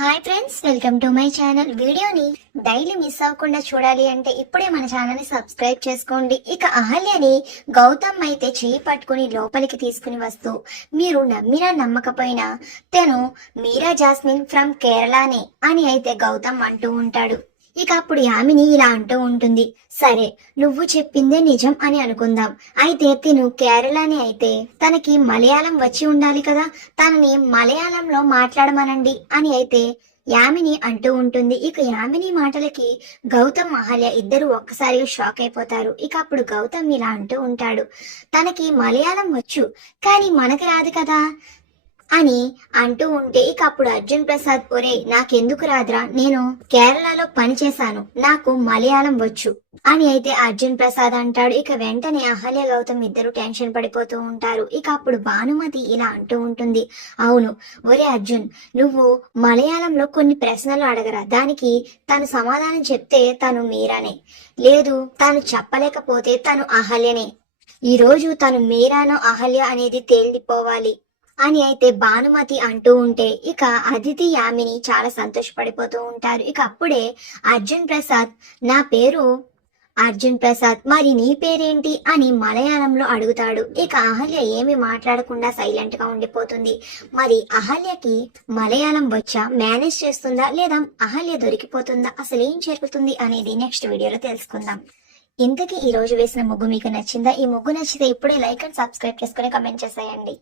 Hi friends, welcome to my channel. వీడియోని daily miss అవ్వకుండా చూడాలి అంటే ఇప్పుడే మన ఛానల్ ని సబ్స్క్రైబ్ చేసుకోండి. ఇక అహల్యని గౌతమ్ అయితే చేయి పట్టుకుని లోపలికి తీసుకుని వస్తూ, మీరు నమ్మినా నమ్మకపోయినా తను మీరా జాస్మిన్ ఫ్రమ్ కేరళనే అని అయితే గౌతమ్ అంటూ ఉంటాడు. ఇక అప్పుడు యామిని ఇలా అంటూ ఉంటుంది, సరే నువ్వు చెప్పిందే నిజం అని అనుకుందాం. అయితే తిను కేరళని అయితే తనకి మలయాళం వచ్చి ఉండాలి కదా, తనని మలయాళంలో మాట్లాడమనండి అని అయితే యామిని అంటూ ఉంటుంది. ఇక యామిని మాటలకి గౌతమ్ అహల్య ఇద్దరు ఒక్కసారిగా షాక్ అయిపోతారు. ఇక అప్పుడు గౌతమ్ ఇలా అంటూ ఉంటాడు, తనకి మలయాళం వచ్చు కానీ మనకి రాదు కదా అని అంటూ ఉంటే, ఇక అప్పుడు అర్జున్ ప్రసాద్, ఒరే నాకెందుకు రాదురా, నేను కేరళలో పని చేశాను, నాకు మలయాళం వచ్చు అని అయితే అర్జున్ ప్రసాద్ అంటాడు. ఇక వెంటనే అహల్య గౌతమ్ ఇద్దరు టెన్షన్ పడిపోతూ ఉంటారు. ఇక అప్పుడు భానుమతి ఇలా అంటూ ఉంటుంది, అవును ఒరే అర్జున్, నువ్వు మలయాళంలో కొన్ని ప్రశ్నలు అడగరా, దానికి తను సమాధానం చెప్తే తను మీరానే, లేదు తను చెప్పలేకపోతే తను అహల్యనే, ఈ రోజు తను మీరానో అహల్య అనేది తేలిపోవాలి అని అయితే భానుమతి అంటూ ఉంటే, ఇక అదితి యామిని చాలా సంతోషపడిపోతూ ఉంటారు. ఇక అప్పుడే అర్జున్ ప్రసాద్, నా పేరు అర్జున్ ప్రసాద్, మరి నీ పేరేంటి అని మలయాళంలో అడుగుతాడు. ఇక అహల్య ఏమి మాట్లాడకుండా సైలెంట్ గా ఉండిపోతుంది. మరి అహల్యకి మలయాళం వచ్చా, మేనేజ్ చేస్తుందా లేదా అహల్య దొరికిపోతుందా, అసలు ఏం జరుగుతుంది అనేది నెక్స్ట్ వీడియోలో తెలుసుకుందాం. ఇంతకీ ఈ రోజు వేసిన ముగ్గు మీకు నచ్చిందా? ఈ ముగ్గు నచ్చితే ఇప్పుడే లైక్ అండ్ సబ్స్క్రైబ్ చేసుకుని కమెంట్ చేసేయండి.